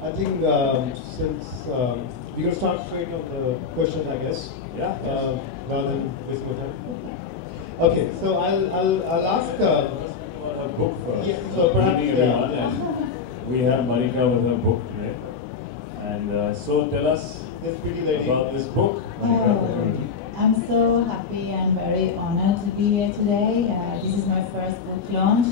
I think since we're going to start straight on the question, I guess. Yeah. Rather than waste more time. Okay, so I'll ask a book first. Yeah, so perhaps everyone, and we have Marika with her book today. And so tell us this pretty lady about this book. Marika. I'm so happy and very honored to be here today. This is my first book launch.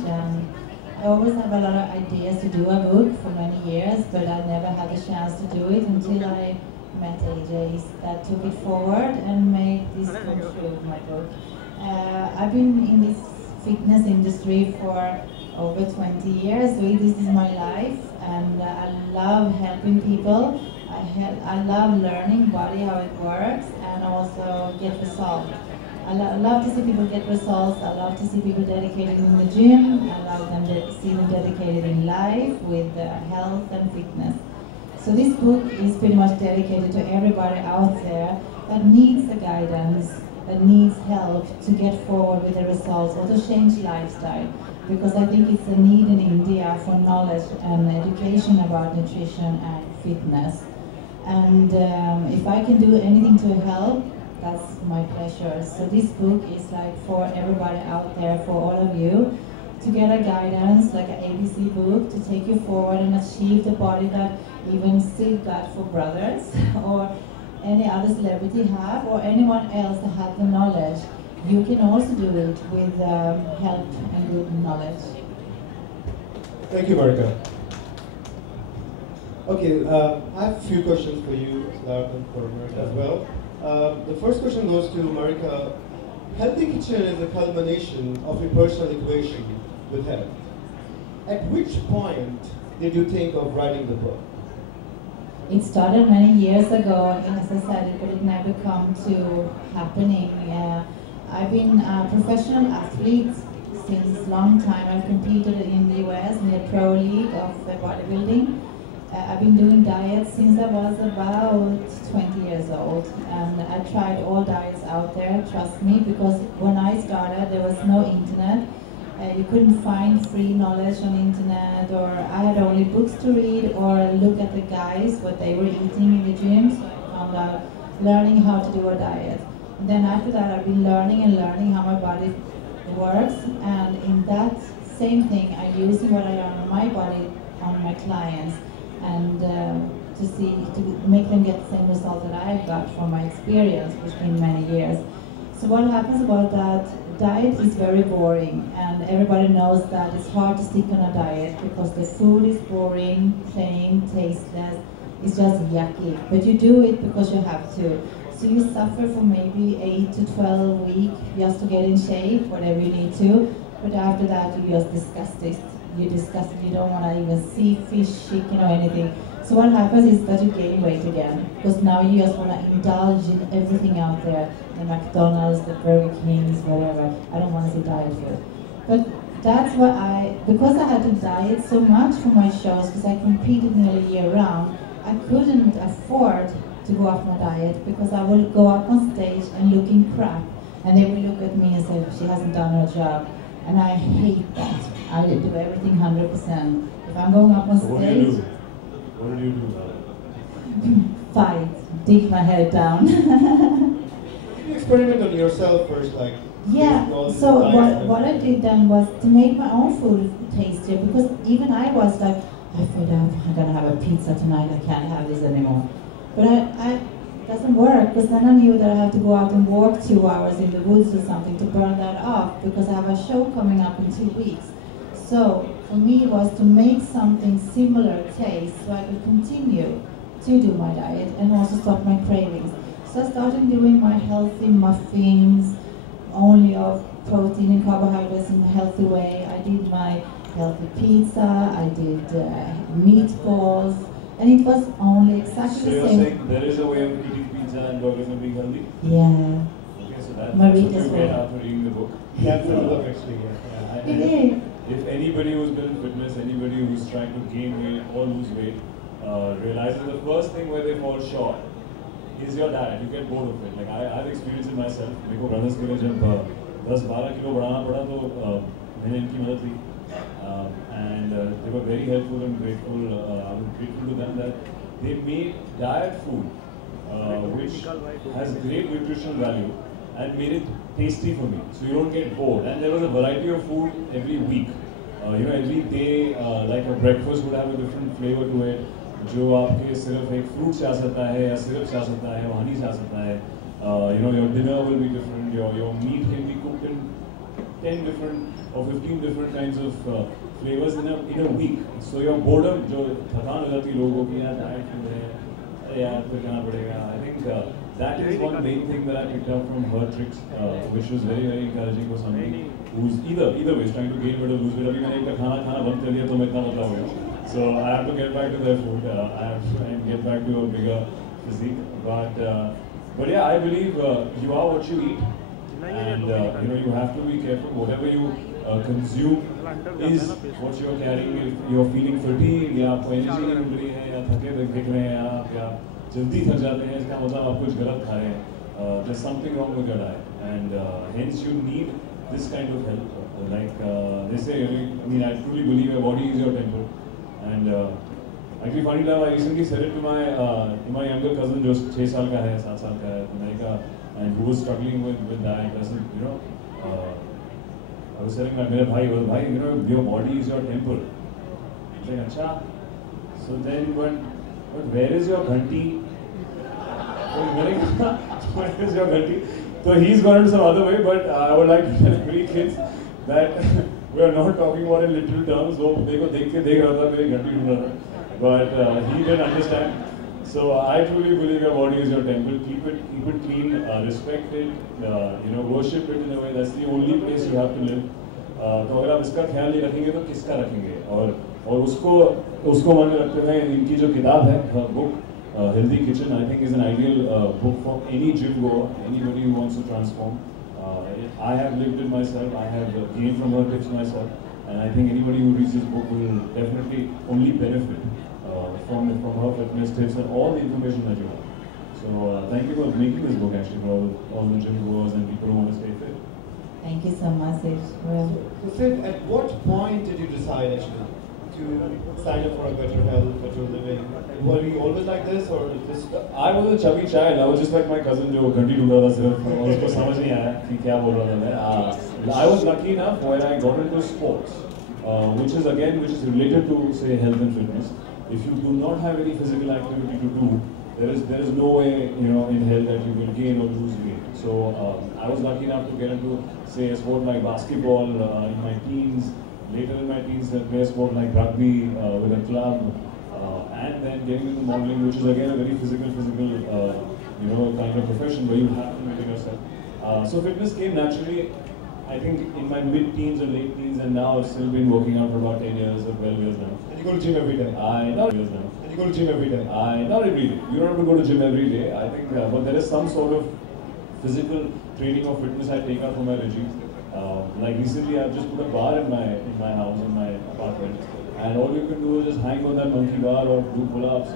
I always have a lot of ideas to do a book for many years, but I never had the chance to do it until I met AJ that took it forward and made this come true, my book. I've been in this fitness industry for over 20 years, so this is my life, and I love helping people. I love learning body, how it works, and also get results. I love to see people get results. I love to see people dedicated in the gym. I love them to see them dedicated in life with health and fitness. So this book is pretty much dedicated to everybody out there that needs the guidance, that needs help to get forward with the results or to change lifestyle. Because I think it's a need in India for knowledge and education about nutrition and fitness. And if I can do anything to help, that's my pleasure. So this book is like for everybody out there, for all of you, to get a guidance, like an ABC book, to take you forward and achieve the body that even Siddharth for brothers, or any other celebrity have, or anyone else that has the knowledge. You can also do it with help and good knowledge. Thank you, Marika. Okay, I have a few questions for you, Siddharth, and for Marika as well. The first question goes to Marika. Herlthy Kitchen is a culmination of a personal equation with health. At which point did you think of writing the book? It started many years ago in a society, but it never come to happening. I've been a professional athlete since a long time. I've competed in the US in the pro league of bodybuilding. I've been doing diets since I was about 20 years old, and I tried all diets out there, trust me, because when I started there was no internet. You couldn't find free knowledge on internet, or I had only books to read or look at the guys, what they were eating in the gym, so I found out learning how to do a diet. And then after that I've been learning and learning how my body works, and in that same thing I'm using what I learned on my body on my clients, and to make them get the same result that I've got from my experience, which has been many years. So what happens about that diet is very boring, and everybody knows that it's hard to stick on a diet because the food is boring, plain, tasteless, it's just yucky. But you do it because you have to. So you suffer for maybe 8 to 12 weeks just to get in shape, whatever you need to, but after that you just disgust it. You disgust it, you don't want to even see fish, chicken or anything. So what happens is that you gain weight again, because now you just want to indulge in everything out there, the McDonald's, the Burger Kings, whatever. I don't want to say diet food. But that's what because I had to diet so much for my shows, because I competed nearly year round, I couldn't afford to go off my diet, because I will go up on stage and looking crap, and they will look at me and say, she hasn't done her job. And I hate that. I do everything 100%. If I'm going up on stage, what do you do? fight, dig my head down. You experiment on yourself first, like. Yeah, so what I did then was to make my own food tastier, because even I was like, I feel like I'm gonna have a pizza tonight, I can't have this anymore. But it doesn't work, because then I knew that I have to go out and walk 2 hours in the woods or something to burn that off, because I have a show coming up in 2 weeks. So for me it was to make something similar taste so I could continue to do my diet and also stop my cravings. So I started doing my healthy muffins, only of protein and carbohydrates in a healthy way. I did my healthy pizza, I did meatballs, and it was only exactly so the you're same. saying there is a way of eating pizza and burgers and being healthy? Yeah. Okay, so that's Marika's what you way. get after reading the book. That's the book actually, yeah. It is. If anybody who's been in fitness, anybody who's trying to gain weight or lose weight, realizes the first thing where they fall short is your diet. You get bored of it. Like I've experienced it myself. मेरे को brothers के लिए जब 10-12 kilo बढ़ाना पड़ा तो मैंने इनकी मदद ली, and they were very helpful and grateful. I was grateful to them that they made diet food which has great nutritional value and made it tasty for me, so you don't get bored. And there was a variety of food every week. Every day, like a breakfast would have a different flavor to it. जो आपके सिर्फ एक fruit से आ सकता है या syrup से आ सकता है, हनी से आ सकता है. Your dinner will be different. Your meat can be cooked in 10 different or 15 different kinds of flavors in a week. So your boredom, जो थकान हो जाती है लोगों की, यार diet कर रहे हैं, अरे यार फिर करना पड़ेगा. I think that is one main thing that I picked up from her tricks, which was very very encouraging for somebody who's either way is trying to gain weight or lose weight. अभी मैंने एक खाना बंद कर दिया तो मैं इतना बदला हो गया. So I have to get back to their food. I have to try and get back to a bigger physique. But yeah, I believe you are what you eat, and you have to be careful. Whatever you consume is what you are carrying. If you are feeling fatigued, या आपको energy नहीं मिल रही है, या थके दिख रहे हैं आप, या जल्दी थक जाते हैं, इसका मतलब आप कुछ गलत खा रहे हैं. There's something wrong with your diet, and hence you need this kind of help. Like they say, I truly believe your body is your temple. And actually, funny enough, I recently said it to my younger cousin, जो 6 साल का है, 7 साल का है, Marika, and who was struggling with that. I said, I was telling my मेरे भाई, your body is your temple. He's like, अच्छा. So then, but where is your ghanti? Where is your ghanti? So he's gone into some other way, but I would like to tell every kids that we are not talking about in literal terms. वो मेरे को देख रहा था, मेरी घंटी ढूंढ रहा था, but he didn't understand. So I truly believe your body is your temple. Keep it clean, respect it, worship it in a way. That's the only place you have to live. तो अगर आप इसका ख्याल नहीं रखेंगे तो किसका रखेंगे? और उसको मन में रखते हुए इनकी जो किताब है, book, Herlthy Kitchen, I think is an ideal book for any gym goer, anybody who wants to transform. I have lived it myself, I have gained from her tips myself, and I think anybody who reads this book will definitely only benefit from her fitness tips and all the information that you have. So thank you for making this book actually for all the gym goers and people who want to stay fit. Thank you so much, Sid. So Sid, at what point did you decide actually to sign up for a better health, better living? Were you always like this, or just? I was a chubby child. I was just like my cousin जो घंटी ढूंढ रहा था सिर्फ और उसको समझ नहीं आया कि क्या बोल रहा था मैं. I was lucky enough when I got into sports, which is related to say health and fitness. If you do not have any physical activity to do, there is no way in health that you will gain or lose weight. So I was lucky enough to get into say a sport like basketball in my teens. Later in my teens, I play a sport like rugby with a club, and then getting into modeling, which is again a very physical, kind of profession where you have to maintain yourself. So fitness came naturally, I think, in my mid-teens or late teens, and now I've still been working out for about 10 years or 12 years now. And you go to gym every day? Not years now. And you go to gym every day? Not every day. You don't have to go to gym every day. I think, but there is some sort of physical training or fitness I take out from my regime. Like recently, I've just put a bar in my house, in my apartment, and all you can do is just hang on that monkey bar or do pull-ups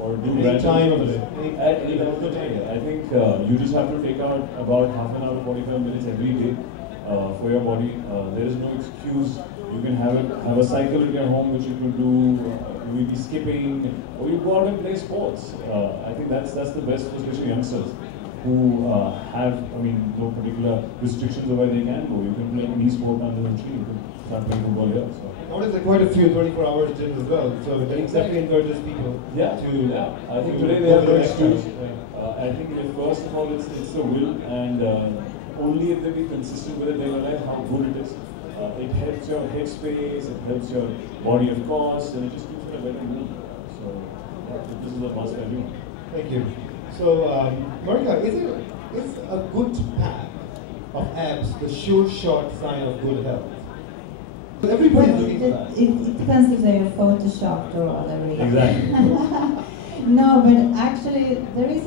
or do any time of the day. At any time of the day. I think you just have to take out about half an hour, 45 minutes every day for your body. There is no excuse. You can have a cycle in your home which you can do. You will be skipping, or you go out and play sports. I think that's the best, especially youngsters who have, no particular restrictions of where they can go. You can play any sport under the tree. You can start playing football here. So. Nowadays, there are quite a few 24-hour gyms as well. So that exactly encourages people to. I think today they have no excuse. I think first of all, it's the will, and only if they be consistent with it, they realize how good it is. It helps your head space, it helps your body, of course, and it just keeps it a better mood. So this is a must for everyone. Thank you. So, Marika, is a good pack of abs the sure shot sign of good health? So everybody's looking for that. It depends if they're photoshopped or whatever. Exactly. No, but actually there is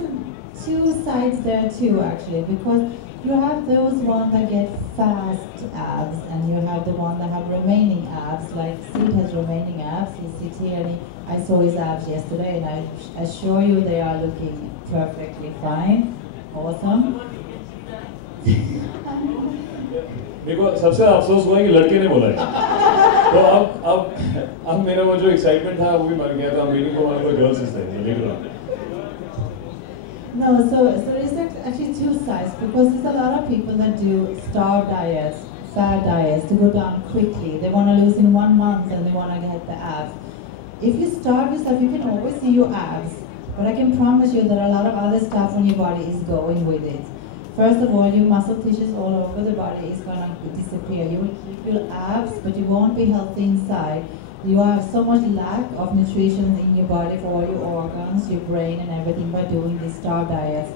two sides there too, actually, because you have those ones that get fast abs, and you have the one that have remaining abs, like Sid has remaining abs. He sits here and I saw his abs yesterday, and I assure you they are looking perfectly fine. Awesome. देखो सबसे अफसोस हुआ है कि लड़के ने बोला है तो अब मेरा वो जो एक्साइटमेंट था वो भी मर गया था मीटिंग को हमारे गर्ल्स से लेकर No, so there's actually two sides, because there's a lot of people that do starve diets, fad diets, to go down quickly. They want to lose in 1 month and they want to get the abs. If you starve yourself, you can always see your abs, but I can promise you that a lot of other stuff on your body is going with it. First of all, your muscle tissues all over the body is going to disappear. You will keep your abs, but you won't be healthy inside. You have so much lack of nutrition in your body for all your organs, your brain and everything by doing these starve diets.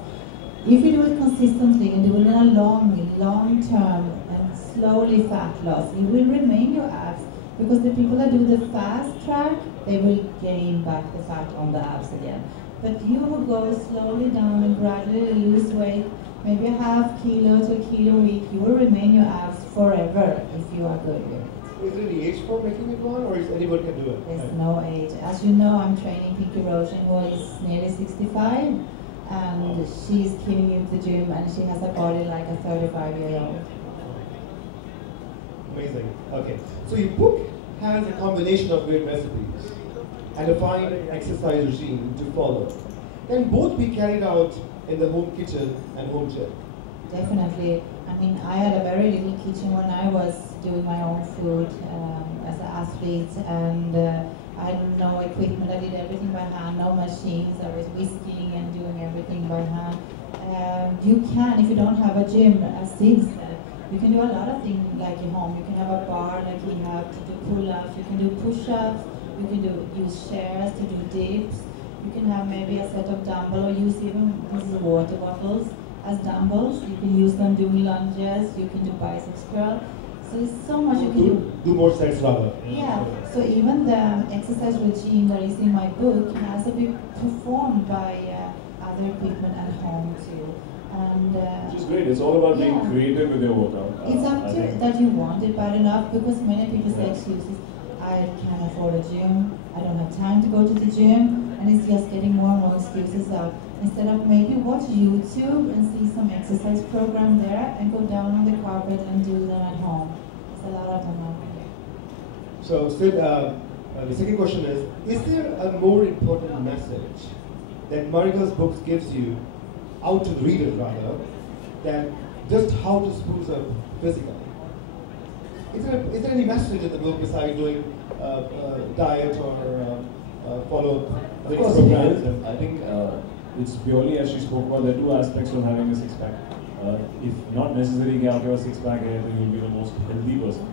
If you do it consistently and do it in a long term and slowly fat loss, you will remain your abs, because the people that do the fast track, they will gain back the fat on the abs again. But you who go slowly down and gradually lose weight, maybe a half kilo to a kilo a week, you will remain your abs forever if you are good with it. Is there any age for making it one, or is anybody can do it? There's no age. As you know, I'm training Pinky Roshan, who is nearly 65, and she's killing it in the gym, and she has a body like a 35-year-old. Amazing. Okay. So your book has a combination of great recipes and a fine exercise regime to follow. Can both be carried out in the home kitchen and home gym? Definitely. I had a very little kitchen when I was doing my own food as an athlete, and I had no equipment. I did everything by hand, no machines. I was whisking and doing everything by hand. You can, if you don't have a gym, as Sid said, you can do a lot of things like at home. You can have a bar like you have to do pull-ups, you can do push-ups, you can use chairs to do dips, you can have maybe a set of dumbbells, or use even these water bottles as dumbbells. You can use them doing lunges, you can do biceps curl. So there's so much you can do. Do more sets rather. Yeah, so even the exercise regime that is in my book has to be performed by other equipment at home too. And, which is great. It's all about being creative with your workout. It's up to that you want it bad enough, because many people say excuses. I can't afford a gym, I don't have time to go to the gym, and it's just getting more and more excuses of, instead of maybe watch YouTube and see some exercise program there and go down on the carpet and do them at home. It's a lot of them out there. So, Sid, the second question is there a more important message that Marika's books gives you, out to the readers rather, than just how to spruce up physically? Is there any message in the book besides doing diet or follow programs? I think it's purely, as she spoke about, there are two aspects of having a six-pack. If not necessary कि आपके पास six-pack है, then you'll be the most healthy person.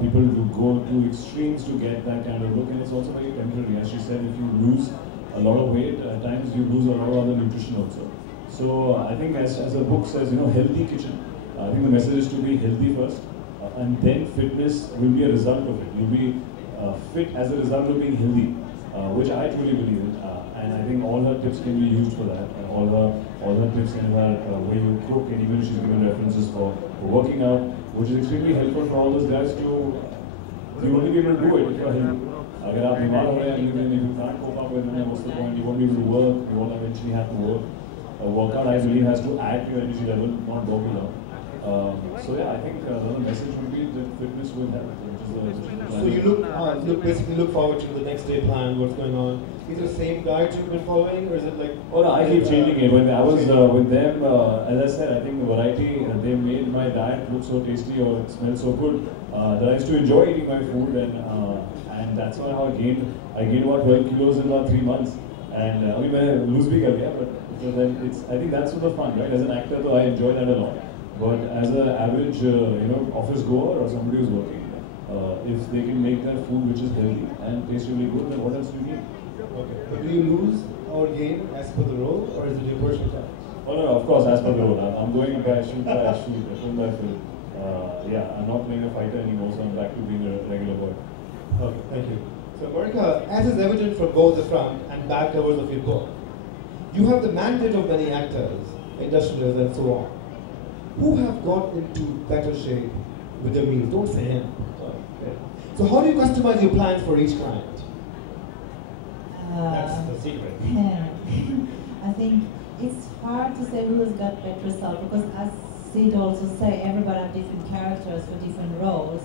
People do go to extremes to get that kind of look, and it's also very temporary. As she said, if you lose a lot of weight, at times you lose a lot of other nutrition also. So I think as the book says, healthy kitchen. I think the message is to be healthy first, and then fitness will be a result of it. You'll be fit as a result of being healthy, which I truly believe in. And I think all her tips can be used for that. And all her tips in her way you cook, and even she's given references for working out, which is extremely helpful for all those guys to. You won't be able to do it if you're healthy. अगर आप बीमार हो रहे हैं, if you can't cope up with it, what's the point? You won't be able to work. You won't eventually have to work. A workout, I believe, has to add to your energy level, not go below. So yeah, I think the message would be that fitness will help. So you basically look forward to the next day plan, what's going on. Is it the same diet you've been following, or is it like? Oh no, I keep changing it. When I was with them, as I said, I think the variety, they made my diet look so tasty or it smelled so good that I used to enjoy eating my food, and that's how I gained about 12 kilos in about 3 months. And I mean, I lose big again, but then I think that's sort of fun, right? As an actor, though, I enjoy that a lot. But as an average, office goer or somebody who's working, if they can make their food which is healthy and tastes really good, then what else do you need? Okay. But do you lose or gain as per the role, or is it your personal choice? Oh no, of course, as per the role. I'm going by shoot by shoot, film by film. Yeah, I'm not playing a fighter anymore, so I'm back to being a regular boy. Okay, thank you. So Marika, as is evident from both the front and back covers of your book, you have the mandate of many actors, industrialists and so on, who have got into better shape with their meals. Don't say him. Okay. So how do you customize your plans for each client? That's the secret. I think it's hard to say who has got better results, because as Sid also say, everybody have different characters for different roles,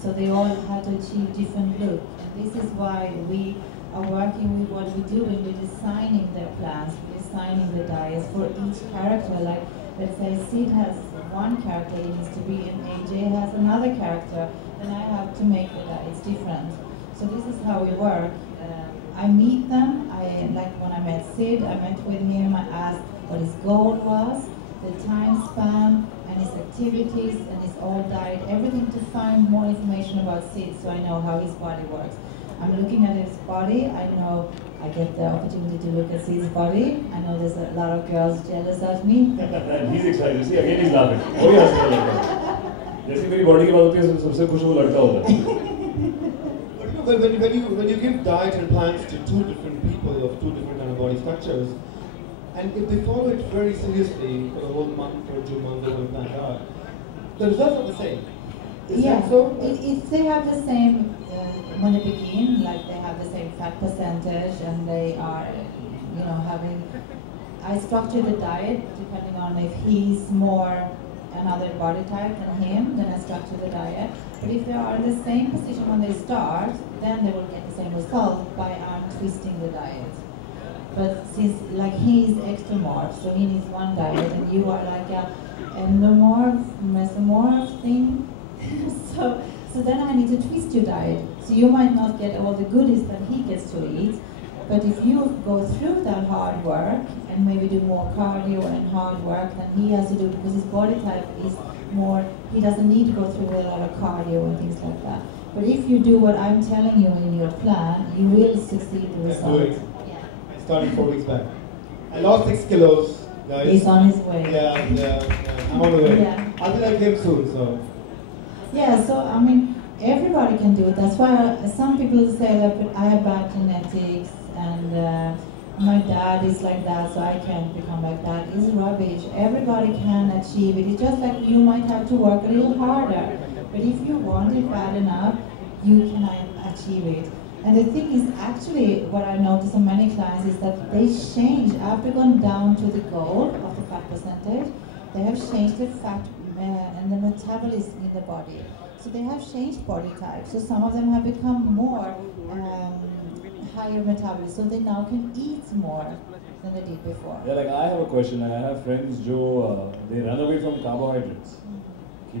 so they all have to achieve different look. And this is why we are working with what we're doing. We're designing their plans, we're designing the diets for each character. Like, let's say Sid has one character he needs to be, and AJ has another character, then I have to make the diets different. So this is how we work. I meet them, like when I met Sid, I met with him, I asked what his goal was, the time span, and his activities, and his old diet, everything to find more information about Sid so I know how his body works. I'm looking at his body, I know I get the opportunity to look at Sid's body. I know there's a lot of girls jealous of me. He's excited, see again he's laughing. Oh yes, जैसी मेरी body की बात होती है सबसे खुश वो लड़का होता है. When you give diet and plans to two different people of two different kind of body structures, and if they follow it very seriously for a whole month or 2 months or plan out, the results are the same. Yeah, so if they have the same, when they begin, like they have the same fat percentage and they are, having, I structure the diet depending on if he's more another body type than him, then I structure the diet. But if they are in the same position when they start, then they will get the same result by twisting the diet. But since like he's ectomorph, so he needs one diet, and you are like a endomorph, mesomorph thing, so then I need to twist your diet. So you might not get all the goodies that he gets to eat, but if you go through that hard work and maybe do more cardio and hard work than he has to do, because his body type is more, he doesn't need to go through a lot of cardio and things like that. But if you do what I'm telling you in your plan, you will succeed the result. I started 4 weeks back. I lost 6 kilos, guys. He's on his way. Yeah. I'm on the way. Yeah. I'll be like him soon, so. Yeah, so I mean, everybody can do it. That's why some people say that I have bad genetics and my dad is like that, so I can't become like that. It's rubbish. Everybody can achieve it. It's just like you might have to work a little harder. But if you want it bad enough, you can achieve it. And the thing is, actually, what I notice on many clients is that they change after going down to the goal of the fat percentage. They have changed the fat and the metabolism in the body. So they have changed body type. So some of them have become more higher metabolism. So they now can eat more than they did before. Yeah, like I have a question. Like I have friends, Joe, they run away from carbohydrates.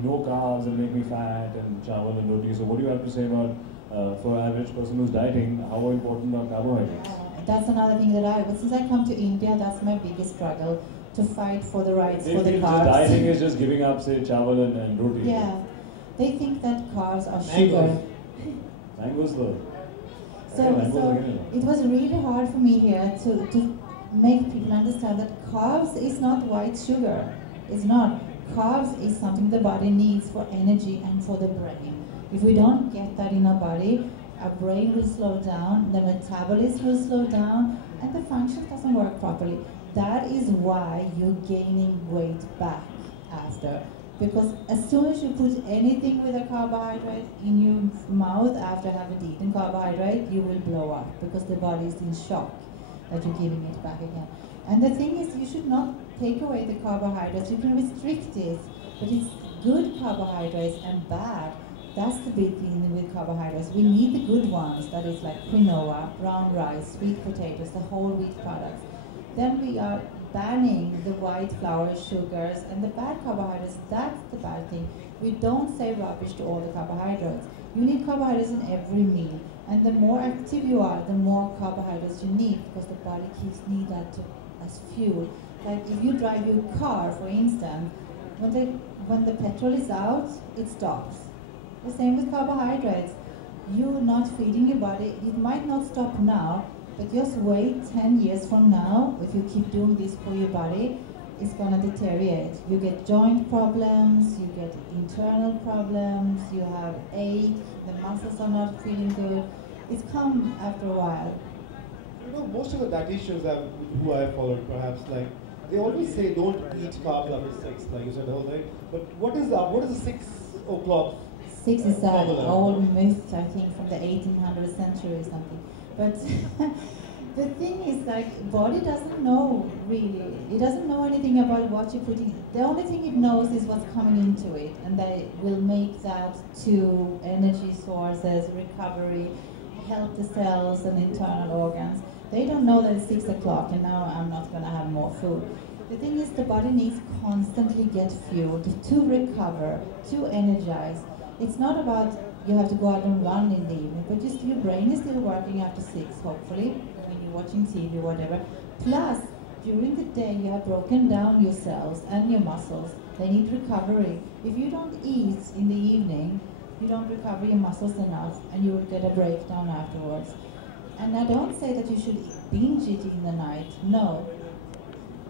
No carbs will make me fat, and chawal and roti. So what do you have to say about, for an average person who's dieting, how important are carbohydrates? That's another thing that since I come to India, that's my biggest struggle, to fight for the rights for the carbs. Dieting is just giving up, say, chawal and roti. Yeah, they think that carbs are sugar. Mangoes though. So it was really hard for me here to make people understand that carbs is not white sugar. It's not. Carbs is something the body needs for energy and for the brain. If we don't get that in our body, our brain will slow down, the metabolism will slow down, and the function doesn't work properly. That is why you're gaining weight back after. Because as soon as you put anything with a carbohydrate in your mouth after having eaten carbohydrate, you will blow up because the body is in shock that you're giving it back again. And the thing is, you should not take away the carbohydrates. You can restrict it, but it's good carbohydrates and bad. That's the big thing with carbohydrates. We need the good ones, that is like quinoa, brown rice, sweet potatoes, the whole wheat products. Then we are banning the white flour, sugars, and the bad carbohydrates. That's the bad thing. We don't say rubbish to all the carbohydrates. You need carbohydrates in every meal. And the more active you are, the more carbohydrates you need, because the body needs that as fuel. Like if you drive your car, for instance, when the petrol is out, it stops. The same with carbohydrates. You're not feeding your body. It might not stop now, but just wait 10 years from now. If you keep doing this for your body, it's going to deteriorate. You get joint problems, you get internal problems, you have ache, the muscles are not feeling good. It's come after a while. You know, most of the dietitians who I followed, perhaps, like, they always say don't eat carbs after 6, like you said the whole day. But what is the 6 o'clock? 6 is an old myth, I think, from the 1800th century or something. But the thing is, like, body doesn't know really. It doesn't know anything about what you're putting. The only thing it knows is what's coming into it, and they will make that to energy sources, recovery, help the cells and internal organs. They don't know that it's 6 o'clock and now I'm not going to have more food. The thing is, the body needs constantly get fueled to recover, to energize. It's not about you have to go out and run in the evening, but just your brain is still working after 6, hopefully, when you're watching TV or whatever. Plus, during the day you have broken down your cells and your muscles. They need recovery. If you don't eat in the evening, you don't recover your muscles enough and you will get a breakdown afterwards. And I don't say that you should binge it in the night, no.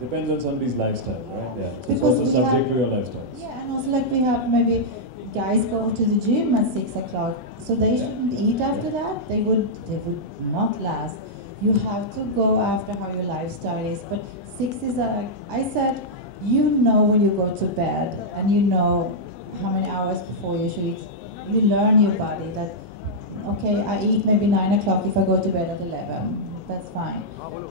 Depends on somebody's lifestyle, right? Yeah. It's Because also subject to your lifestyle. Yeah, and also like we have maybe guys go to the gym at 6 o'clock, so they shouldn't eat after that. They would not last. You have to go after how your lifestyle is. But 6 is I said, you know when you go to bed and you know how many hours before you should eat. You learn your body that, okay, I eat maybe 9 o'clock if I go to bed at 11. That's fine.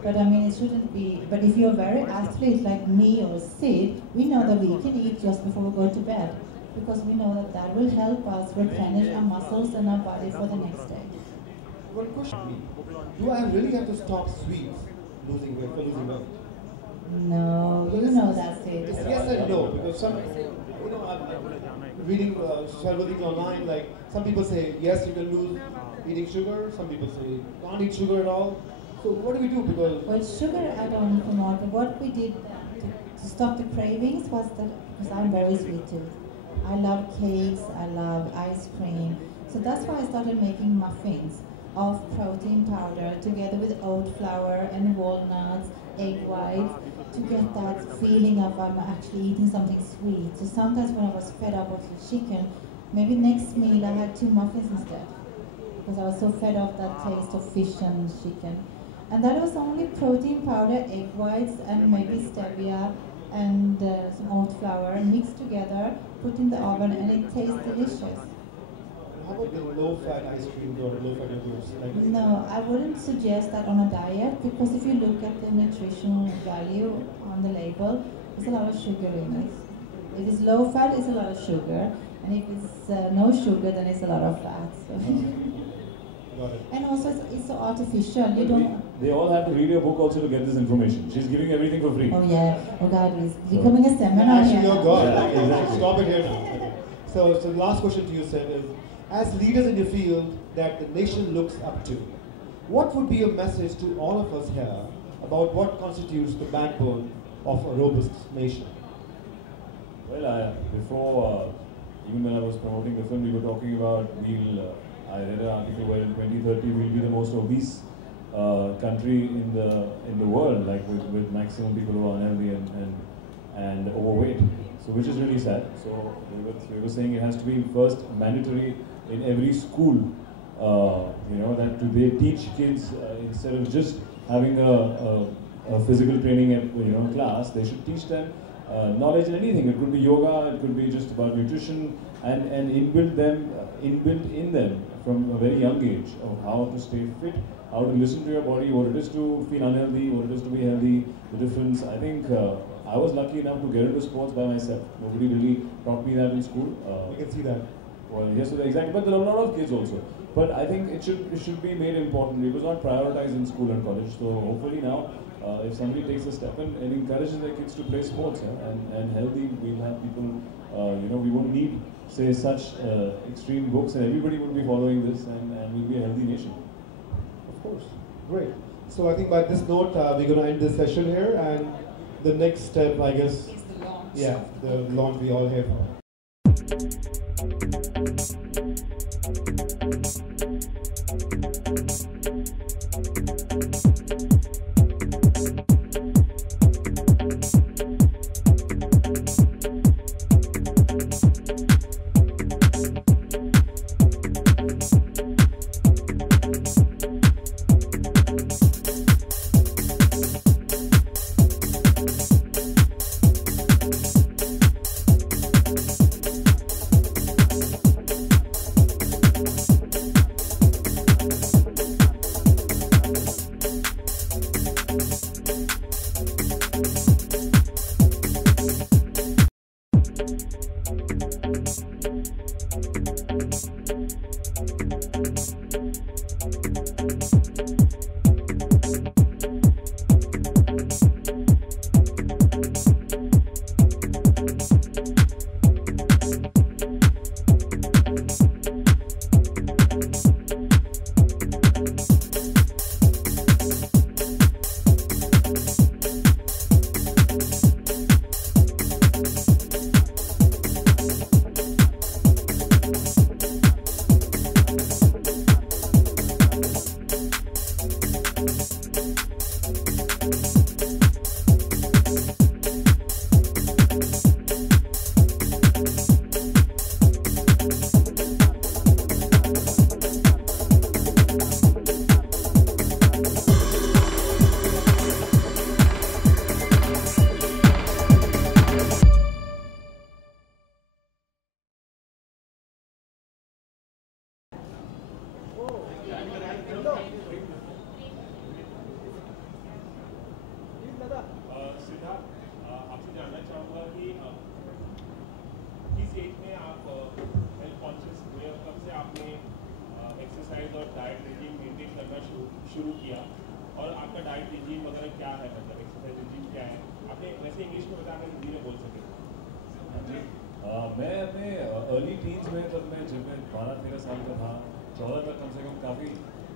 But I mean, it shouldn't be, but if you're a very athlete like me or Sid, we know that we can eat just before we go to bed, because we know that that will help us replenish our muscles and our body for the next day. One question, do I really have to stop sweets for losing weight? No, you know that's it. Yes and no, because some, you know, I'm reading several things online, like some people say, yes, you can lose eating sugar, some people say, can't eat sugar at all. So what do we do? Because well, sugar I don't promote, but what we did to stop the cravings was that, because I'm very sweet tooth. I love cakes, I love ice cream. So that's why I started making muffins of protein powder together with oat flour and walnuts, egg whites, to get that feeling of I'm actually eating something sweet. So sometimes when I was fed up with chicken, maybe next meal I had 2 muffins instead, because I was so fed up that taste of fish and chicken. And that was only protein powder, egg whites, and maybe stevia and some oat flour mixed together, put in the oven, and it tastes delicious. how about the low-fat ice cream or low-fat yogurts? Like No, I wouldn't suggest that on a diet because if you look at the nutritional value on the label, there's a lot of sugar in it. If it's low fat, it's a lot of sugar, and if it's no sugar, then it's a lot of fat. So. Got it. And also, it's so artificial. You don't. They all have to read your book also to get this information. She's giving everything for free. Oh yeah. Oh God, it's becoming a seminar. Actually, oh God. Yeah, exactly. Stop it here now. Okay. So the last question to you, Sid, is: as leaders in your field that the nation looks up to, what would be your message to all of us here about what constitutes the backbone of a robust nation? Well, before, even when I was promoting the film, we were talking about I read an article where in 2030 we'll be the most obese country in the world, like with maximum people who are unhealthy and overweight. So which is really sad. So we were saying it has to be first mandatory in every school. That they teach kids instead of just having a physical training at class, they should teach them knowledge in anything. It could be yoga, it could be just about nutrition, and inbuilt in them from a very young age of how to stay fit, how to listen to your body, what it is to feel unhealthy, what it is to be healthy, the difference. I think I was lucky enough to get into sports by myself. Nobody really taught me that in school. You can see that. Well, yes, so exactly. But there are a lot of kids also. But I think it should be made important. It was not prioritized in school and college. So hopefully now, if somebody takes a step and encourages their kids to play sports and healthy, we'll have people. We won't need say such extreme books, and everybody would be following this, and we'll be a healthy nation. Of course, great. So I think by this note, we're going to end this session here, and the next step, I guess, is the launch. Yeah, the launch we all here for. Siddharth, आपसे जानना चाहूँगा कि किस as में आप health conscious हुए और कब से आपने एक्सरसाइज और डाइट रेजिम मेंटेन करना शुरू किया, और आपका डाइट रेजिम वगैरह क्या है, मतलब एक्सरसाइज रेजिम क्या है? आपने वैसे इंग्लिश में बताकर हिंदी में बोल सके। जी, मैं अपने अर्ली टीन्स में, जब मैं 12-13 साल का था, 14 तक कम से कम काफ़ी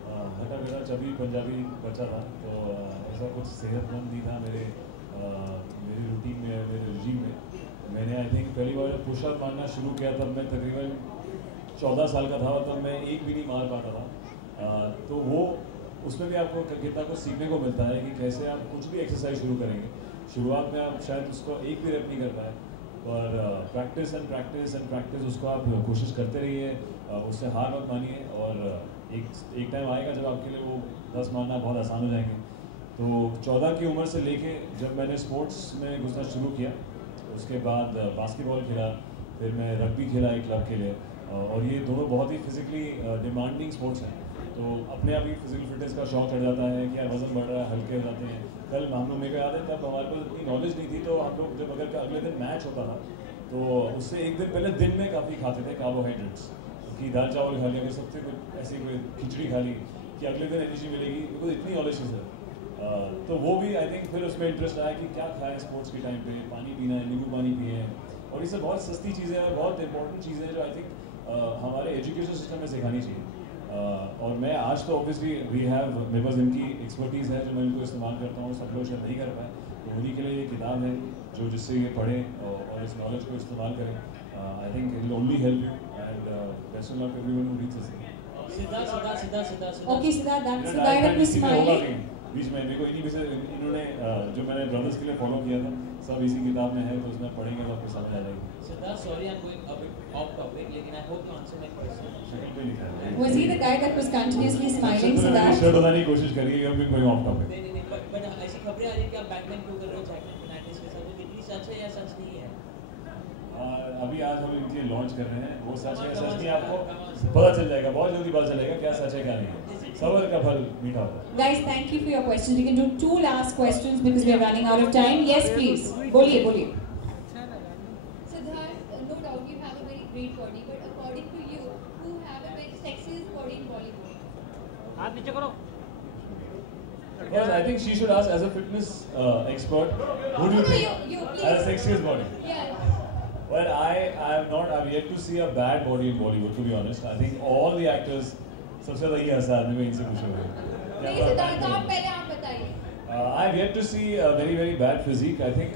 हटा मेरा चबी पंजाबी बच्चा था, तो ऐसा कुछ सेहतमंद भी था मेरे रूटीन में, मेरे रिजीम में। मैंने आई थिंक पहली बार जब पुशअप मारना शुरू किया तब मैं तकरीबन 14 साल का था, और तब मैं एक भी नहीं मार पाता था। तो वो उसमें भी आपको कितना कुछ सीखने को मिलता है कि कैसे आप कुछ भी एक्सरसाइज शुरू करेंगे। शुरुआत में आप शायद उसको एक भी रेप नहीं कर पाए, पर practice and practice and practice उसको आप कोशिश करते रहिए, उससे हार मत मानिए, और एक टाइम आएगा जब आपके लिए वो 10 मारना बहुत आसान हो जाएंगे। तो 14 की उम्र से लेके जब मैंने स्पोर्ट्स में घुसना शुरू किया, उसके बाद बास्केटबॉल खेला, फिर मैं रग्बी खेला एक क्लब के लिए, और ये दोनों बहुत ही फिजिकली डिमांडिंग स्पोर्ट्स हैं, तो अपने आप ही फिजिकल फिटनेस का शौक चढ़ जाता है कि यार वजन बढ़ रहा है, हल्के हो जाते हैं। कल हम लोग, मेरे को याद है तब हमारे पास इतनी नॉलेज नहीं थी, तो हम लोग जब अगर अगले दिन मैच होता था तो उससे एक दिन पहले दिन में काफ़ी खाते थे कार्बोहाइड्रेट्स, कि दाल चावल खा लिया, फिर सबसे कुछ ऐसी कोई खिचड़ी खा ली कि अगले दिन एनर्जी मिलेगी, बिकॉज इतनी नॉलेज है सर। तो वो भी आई थिंक फिर उसमें इंटरेस्ट आया कि क्या खाएं स्पोर्ट्स के टाइम पे, पानी पीना है, नींबू पानी पिए, और ये सब बहुत सस्ती चीज़ें हैं, बहुत इंपॉर्टेंट चीज़ें हैं जो आई थिंक हमारे एजुकेशन सिस्टम में सिखानी चाहिए। और मैं आज तो ऑब्वियसली वी हैव, मेरे पास इनकी एक्सपर्टीज़ है जो मैं इनको इस्तेमाल करता हूँ, सब लोग शायद नहीं कर पाए, तो उन्हीं के लिए ये किताब है जो जिससे ये पढ़ें और इस नॉलेज को इस्तेमाल करें। I think it will only help you and best of luck everyone who reads this. Okay, Siddharth, that's the guy that was smiling. बीच में मेरे को इन्हीं से इन्होंने जो मैंने ब्रदर्स के लिए फॉलो किया था, सब इसी किताब में है, तो उसमें पढ़ेंगे तो आपको समझ आ जाएगी। Siddharth, sorry I'm going a bit off topic, लेकिन I hope you answer my question. Was he the guy that was continuously smiling, Siddharth? Shirt बताने की कोशिश करिए, हम भी कोई ऑफ टॉपिक। नहीं, but ऐसी खबरें आ रही हैं कि आप बैटमैन क्यों कर रहे हो जैकलिन फर्नांडिस के साथ, वो कितनी सच है या सच नहीं है? अभी आज हम इनके लॉन्च कर रहे हैं, वो सच है सच नहीं आपको पता चल जाएगा, बहुत जल्दी पता चलेगा क्या सच है क्या नहीं है, सबर का फल मीठा होता है। Guys, thank you for your questions. We can do 2 last questions because we are running out of time. Yes, please. बोलिए. Siddharth, no doubt you have a very great body, but according to you, who have a very sexiest body in Bollywood? हाथ नीचे करो. Because I think she should ask as a fitness expert, who do you think You, has please. the sexiest body? Yeah. Well, I've yet to see a bad body in Bollywood, to be honest. I think all the actors, सबसे ज़्यादा ये हंसा आदमी को इनसे पूछोगे। नहीं सिद्धार्थ, आप पहले आप बताइए। I've yet to see a very very bad physique. I think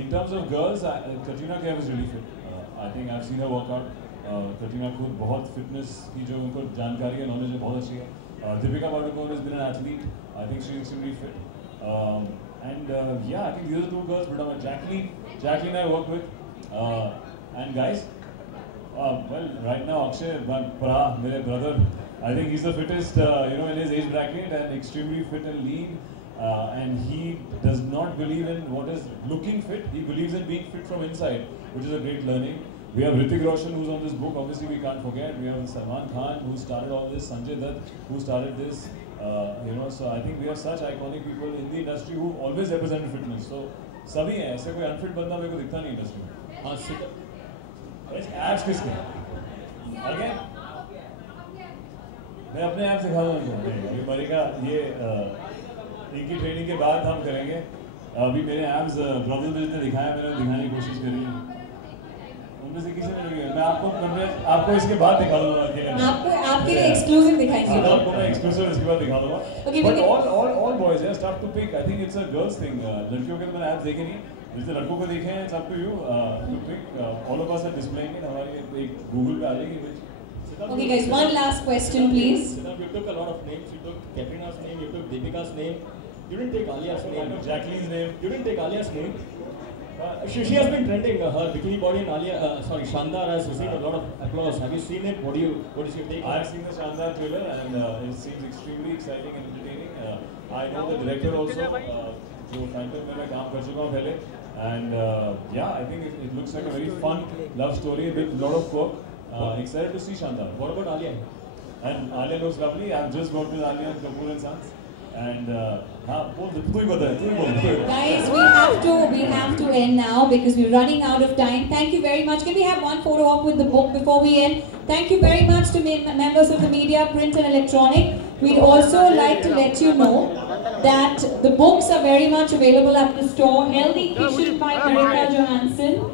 in terms of girls, Katrina Kaif is really fit. I think I've seen her work out. Katrina खुद बहुत fitness की जो उनको जानकारी है, knowledge है, बहुत अच्छी है। Deepika Padukone has been an athlete. I think she's extremely fit. And yeah, I think these are 2 girls, but Jacqueline I work with. And guys, well, right now Akshay, Pra, my brother, I think he's the fittest, in his age bracket, and extremely fit and lean. And he does not believe in what is looking fit. He believes in being fit from inside, which is a great learning. We have Hrithik Roshan, who's on this book. Obviously, we can't forget. We have Salman Khan, who started all this. Sanjay Dutt, who started this. So I think we have such iconic people in the industry who always represented fitness. So सभी हैं, ऐसे कोई unfit बंदा मेरे को दिखता नहीं industry में। हाँ, एब्स किसके? Okay? मैं अपने ऐप सिखा दूँगा। ये मरिका, ये इनकी ट्रेनिंग के बाद हम करेंगे। अभी मेरे एब्स ब्रदर्स ने दिखाया, मैंने दिखाने की कोशिश करी। उनमें से किसी ने नहीं, मैं आपको इसके बाद दिखा दूँगा। आपके लिए एक्सक्लूसिव दिखाएंगे। आपको मैं एक्सक्लूसिव इसके बाद दिखा दूँगा। But all boys, it's tough to pick. I think it's a girls thing. लड़कियों के तो मैंने एब्स देखे नहीं, जैसे लड़कों को देखे हैं, it's up to you to pick. All of us are displaying it. हमारी एक Google पे आ जाएगी। Okay, guys, one last question, please. Siddharth, you took a lot of names. You took Katrina's name. You took Deepika's name. You didn't take Alia's name. Jacqueline's name. You didn't take Alia's name. She has been trending. Her bikini body and Shandar has received a lot of applause. Have you seen it? What is your take? I've seen the Shandar trailer and it seems extremely exciting and entertaining. I know the director also, जो Phantom में मैं काम कर चुका हूँ पहले, and yeah, I think it looks like a very fun love story with a lot of work. Excited to see Shandar. What about Alia? And Alia looks lovely. I've just worked with Alia and Kapoor and Sons. And हाँ, बोल दे, तू ही बता, तू ही बोल। Guys, we have to end now because we're running out of time. Thank you very much. Can we have one photo op with the book before we end? Thank you very much to members of the media, print and electronic. We'd also like to let you know that the books are very much available at the store. Herlthy Kitchen by Marika Johansson.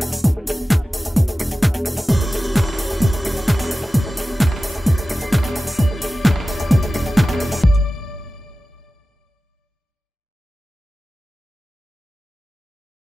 Thank you.